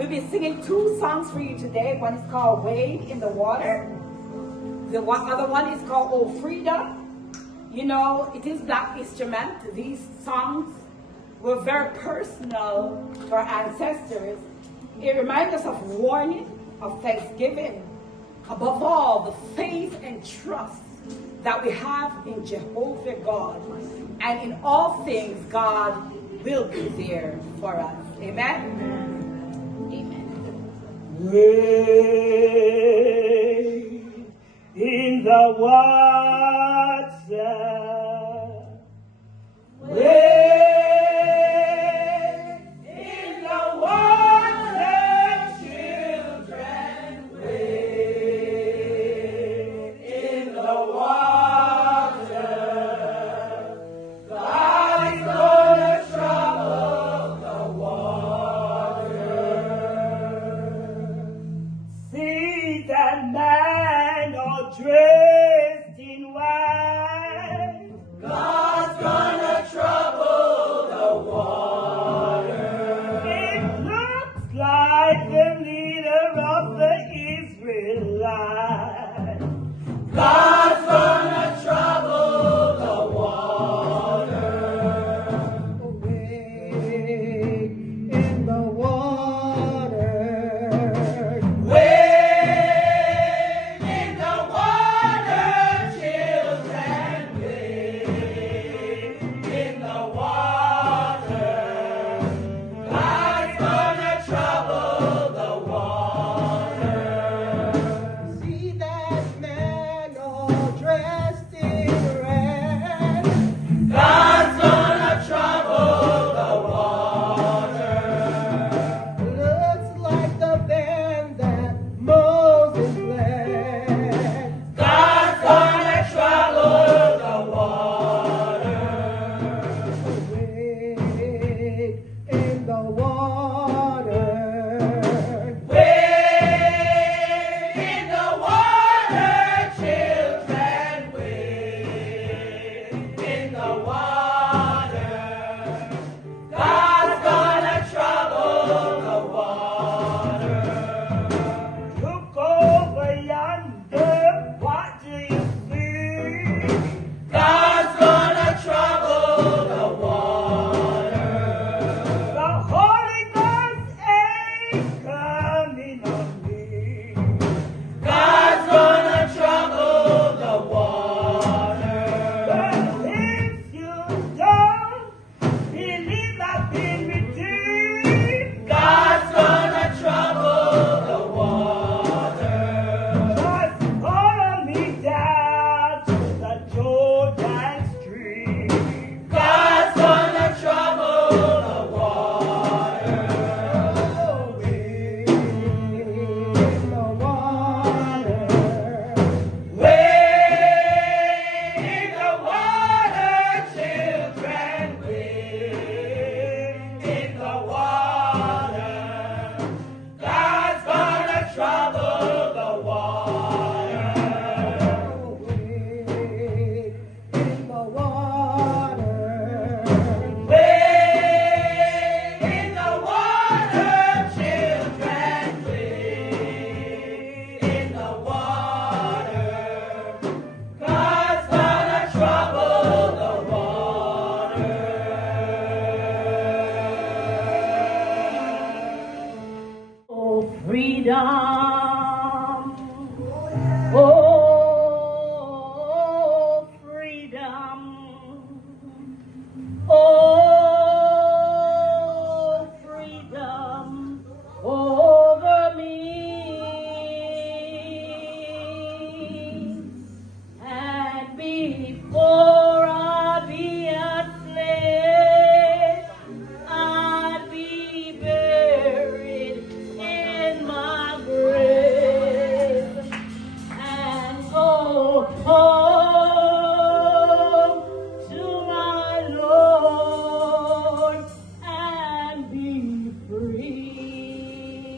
We'll be singing two songs for you today. One is called Wade in the Water. The other one is called Oh Freedom. You know, it is black instrument. These songs were very personal to our ancestors. It reminds us of warning, of thanksgiving, above all, the faith and trust that we have in Jehovah God. And in all things, God will be there for us. Amen? Amen. Wade in the water. Wade in the water, children. Wade in the water. God is gonna trouble the water. See that man all dressed in white. God's gonna trouble the water. It looks like the leader of the Israelites. God's gonna trouble the water. Wade in the water. Wade in the water, children. Wade in the water. God's gonna trouble the water. See that man all dressed in red. God's gonna trouble the water. Looks like the band that Moses led. God's gonna trouble the water. Wade in the water. Wade in the water, children. Wade in the water. God's gonna trouble the water. Look over yonder, what do you see? God's gonna trouble the water. The Holy Ghost ain't coming on me. God's gonna trouble the water. But if you don't believe I've been redeemed, God's gonna trouble the water. Just follow me down to the Jordan Stream. God's gonna trouble the water. Wade in the water. Wade in the water, children. Wade in the water. God's gonna trouble the water. Wade in the water. Wade in the water, children. Wade in the water. God's gonna trouble the water. Oh, freedom. Oh, freedom. Oh, freedom over me. And before I be a slave, I'd be buried in my grave and go home to my Lord and be free.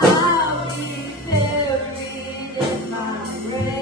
I'll be buried in my grave.